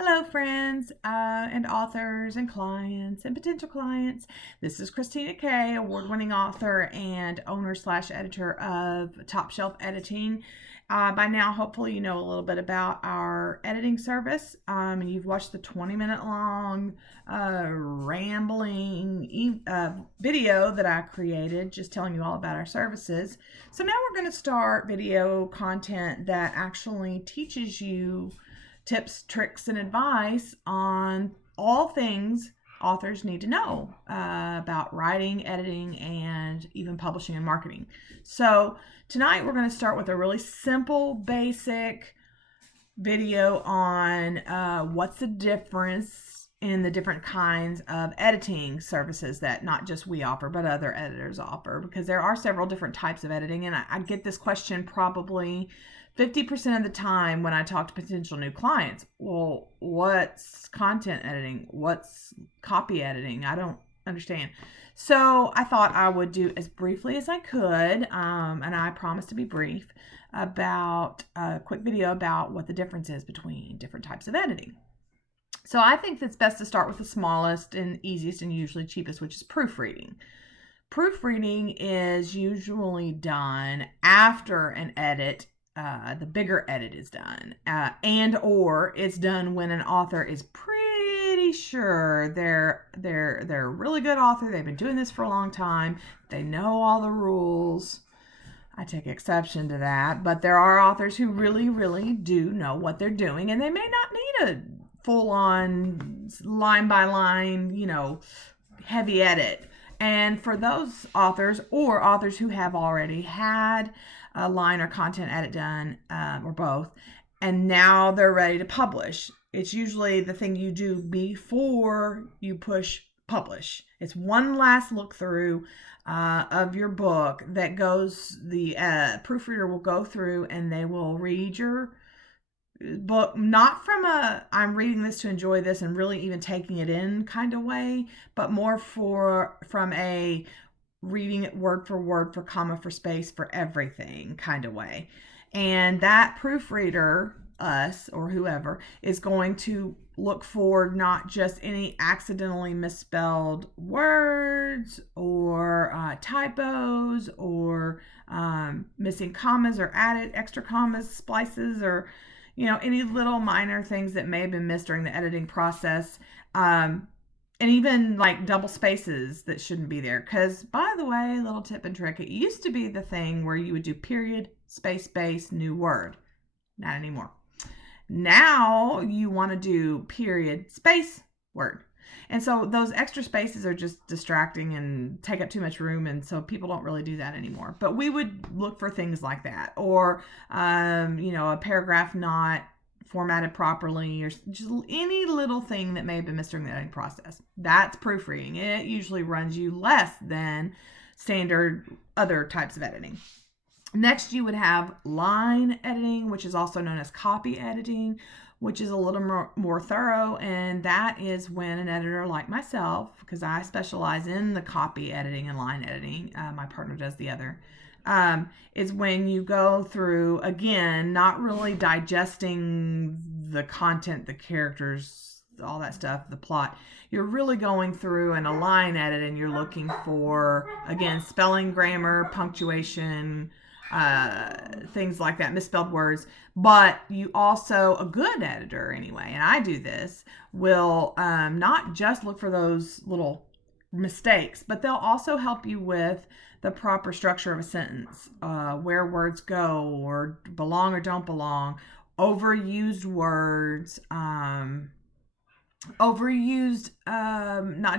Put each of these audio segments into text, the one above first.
Hello, friends and authors and clients and potential clients. This is Christina Kay, award-winning author and owner/editor of Top Shelf Editing. By now, hopefully, you know a little bit about our editing service. And you've watched the 20-minute long rambling video that I created, just telling you all about our services. So now we're going to start video content that actually teaches you tips, tricks, and advice on all things authors need to know about writing, editing, and even publishing and marketing. So tonight we're going to start with a really simple, basic video on what's the difference in the different kinds of editing services that not just we offer, but other editors offer, because there are several different types of editing. And I get this question probably 50% of the time when I talk to potential new clients. Well, what's content editing? What's copy editing? I don't understand. So I thought I would do as briefly as I could, and I promise to be brief, about a quick video about what the difference is between different types of editing. So I think it's best to start with the smallest and easiest and usually cheapest, which is proofreading. Proofreading is usually done after an edit. The bigger edit is done, or it's done when an author is pretty sure they're a really good author. They've been doing this for a long time. They know all the rules. I take exception to that, but there are authors who really, really do know what they're doing, and they may not need a full-on line by line, heavy edit. And for those authors or authors who have already had a line or content edit done, or both, and now they're ready to publish, it's usually the thing you do before you push publish. It's one last look through of your book that the proofreader will go through and they will read your book, not from I'm reading this to enjoy this and really even taking it in kind of way, but more from a reading it word for word, for comma, for space, for everything kind of way. And that proofreader, us or whoever, is going to look for not just any accidentally misspelled words or typos or missing commas or added extra commas, splices, or any little minor things that may have been missed during the editing process. And even like double spaces that shouldn't be there. Because, by the way, little tip and trick, it used to be the thing where you would do period, space, new word. Not anymore. Now you want to do period, space, word. And so those extra spaces are just distracting and take up too much room, and so people don't really do that anymore. But we would look for things like that, or a paragraph not formatted properly, or just any little thing that may have been missed during the editing process. That's proofreading. It usually runs you less than standard other types of editing. Next, you would have line editing, which is also known as copy editing, which is a little more thorough, and that is when an editor like myself, because I specialize in the copy editing and line editing, my partner does the other, is when you go through, again, not really digesting the content, the characters, all that stuff, the plot. You're really going through in a line edit, and you're looking for, again, spelling, grammar, punctuation, things like that, misspelled words. But you also, a good editor anyway, and I do this, will not just look for those little mistakes, but they'll also help you with the proper structure of a sentence, where words go or belong or don't belong, overused words, not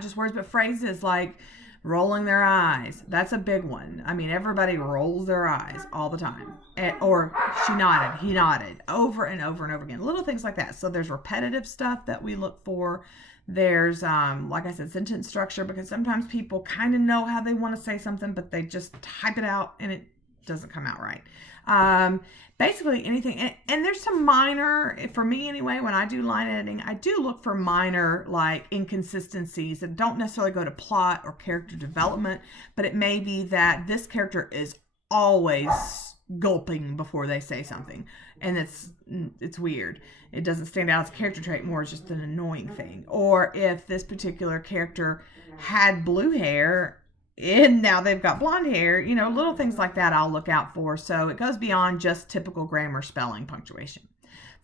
just words, but phrases like rolling their eyes. That's a big one. I mean, everybody rolls their eyes all the time. Or she nodded, he nodded, over and over and over again. Little things like that. So there's repetitive stuff that we look for. There's, like I said, sentence structure, because sometimes people kind of know how they want to say something, but they just type it out and it doesn't come out right. Basically anything. And there's some minor, for me anyway, when I do line editing, I do look for minor like inconsistencies that don't necessarily go to plot or character development, but it may be that this character is always gulping before they say something, and it's weird. It doesn't stand out as a character trait, more as just an annoying thing. Or if this particular character had blue hair and now they've got blonde hair, little things like that I'll look out for. So it goes beyond just typical grammar, spelling, punctuation.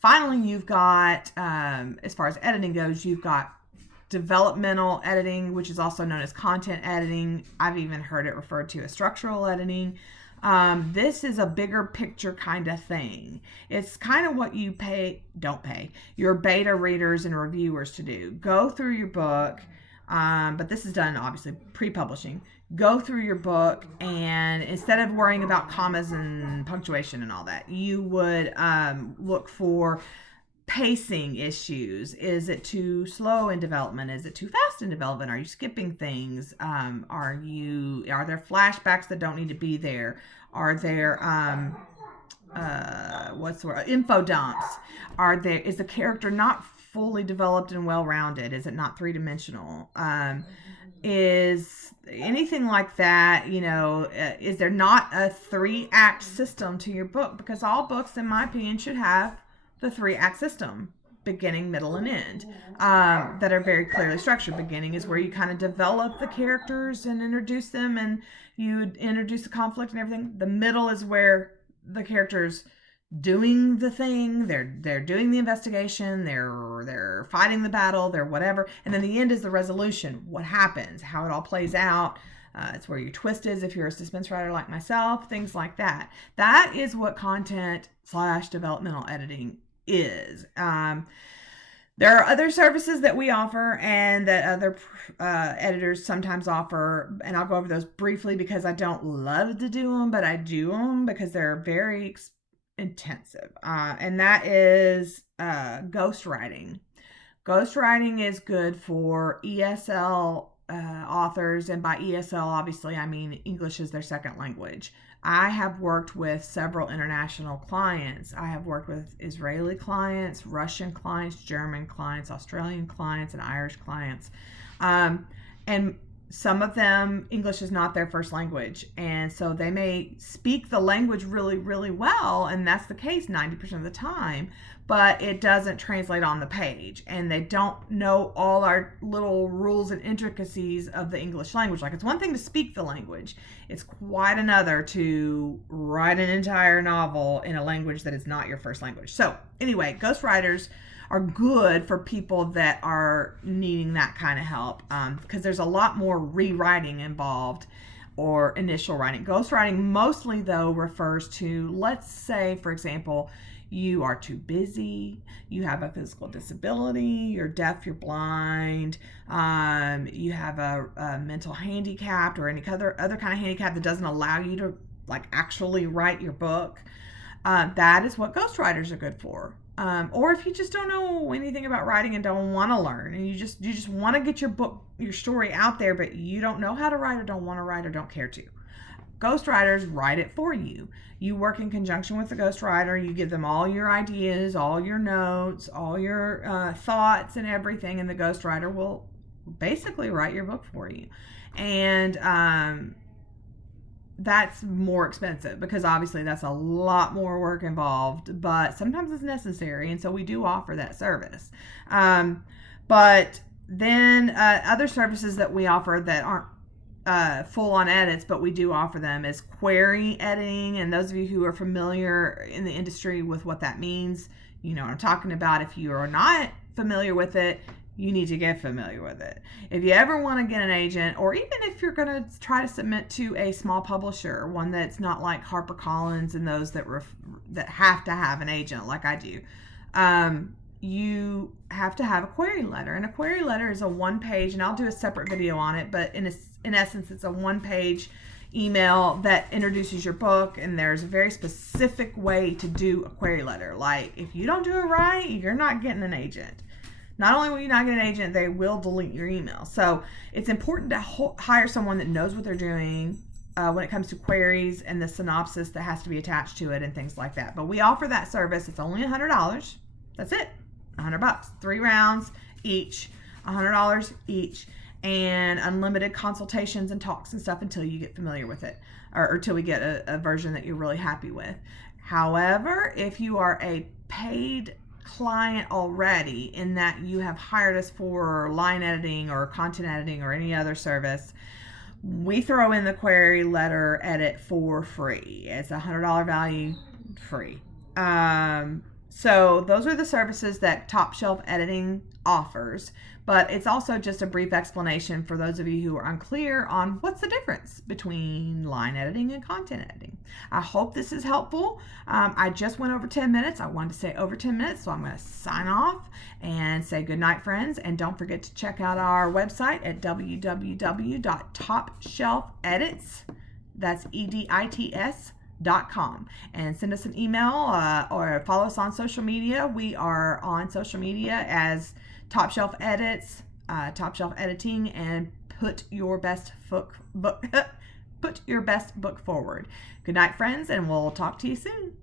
Finally, you've got, as far as editing goes, you've got developmental editing, which is also known as content editing. I've even heard it referred to as structural editing. This is a bigger picture kind of thing. It's kind of what you don't pay your beta readers and reviewers to do. Go through your book, but this is done obviously pre-publishing. Go through your book, and instead of worrying about commas and punctuation and all that, you would look for pacing issues. Is it too slow in development? Is it too fast in development? Are you skipping things? Are there flashbacks that don't need to be there? Are there what's the word? Info dumps? Is the character not fully developed and well-rounded? Is it not three-dimensional? Is anything like that, is there not a 3-act system to your book? Because all books, in my opinion, should have the 3-act system, beginning, middle, and end, that are very clearly structured. Beginning is where you kind of develop the characters and introduce them, and you introduce the conflict and everything. The middle is where the characters doing the thing, they're doing the investigation, they're fighting the battle, they're whatever, and then the end is the resolution, what happens, how it all plays out. It's where your twist is if you're a suspense writer like myself, things like that. That is what content/developmental editing is. There are other services that we offer and that other editors sometimes offer, and I'll go over those briefly because I don't love to do them, but I do them because they're very intensive, and that is ghostwriting. Ghostwriting is good for ESL authors, and by ESL, obviously, I mean English is their second language. I have worked with several international clients. I have worked with Israeli clients, Russian clients, German clients, Australian clients, and Irish clients. And some of them, English is not their first language. And so they may speak the language really, really well, and that's the case 90% of the time, but it doesn't translate on the page. And they don't know all our little rules and intricacies of the English language. Like, it's one thing to speak the language. It's quite another to write an entire novel in a language that is not your first language. So anyway, ghostwriters are good for people that are needing that kind of help, because there's a lot more rewriting involved or initial writing. Ghostwriting mostly, though, refers to, let's say, for example, you are too busy, you have a physical disability, you're deaf, you're blind, you have a mental handicap or any other kind of handicap that doesn't allow you to actually write your book. That is what ghostwriters are good for. Or if you just don't know anything about writing and don't want to learn, and you just want to get your story out there, but you don't know how to write or don't want to write or don't care to. Ghostwriters write it for you. You work in conjunction with the ghostwriter. You give them all your ideas, all your notes, all your thoughts and everything, and the ghostwriter will basically write your book for you. And that's more expensive because obviously that's a lot more work involved, but sometimes it's necessary, and so we do offer that service. But then other services that we offer that aren't full-on edits, but we do offer them, is query editing. And those of you who are familiar in the industry with what that means, you know what I'm talking about. If you are not familiar with it, you need to get familiar with it. If you ever want to get an agent, or even if you're going to try to submit to a small publisher, one that's not like HarperCollins and those that have to have an agent like I do, you have to have a query letter. And a query letter is a one-page, and I'll do a separate video on it, but in essence, it's a one-page email that introduces your book, and there's a very specific way to do a query letter. Like, if you don't do it right, you're not getting an agent. Not only will you not get an agent, they will delete your email. So it's important to hire someone that knows what they're doing when it comes to queries and the synopsis that has to be attached to it and things like that. But we offer that service. It's only $100. That's it. $100. 3 rounds each, $100 each. and unlimited consultations and talks and stuff until you get familiar with it, or until we get a version that you're really happy with. However, if you are a paid client already, in that you have hired us for line editing or content editing or any other service, we throw in the query letter edit for free. It's a $100 value, free. So those are the services that Top Shelf Editing offers, but it's also just a brief explanation for those of you who are unclear on what's the difference between line editing and content editing. I hope this is helpful. I just went over 10 minutes. I wanted to say over 10 minutes, so I'm going to sign off and say good night, friends. And don't forget to check out our website at www.topshelfedits, that's EDITS.com, and send us an email or follow us on social media. We are on social media as Top Shelf Edits, Top Shelf Editing, and put your best book forward. Good night, friends, and we'll talk to you soon.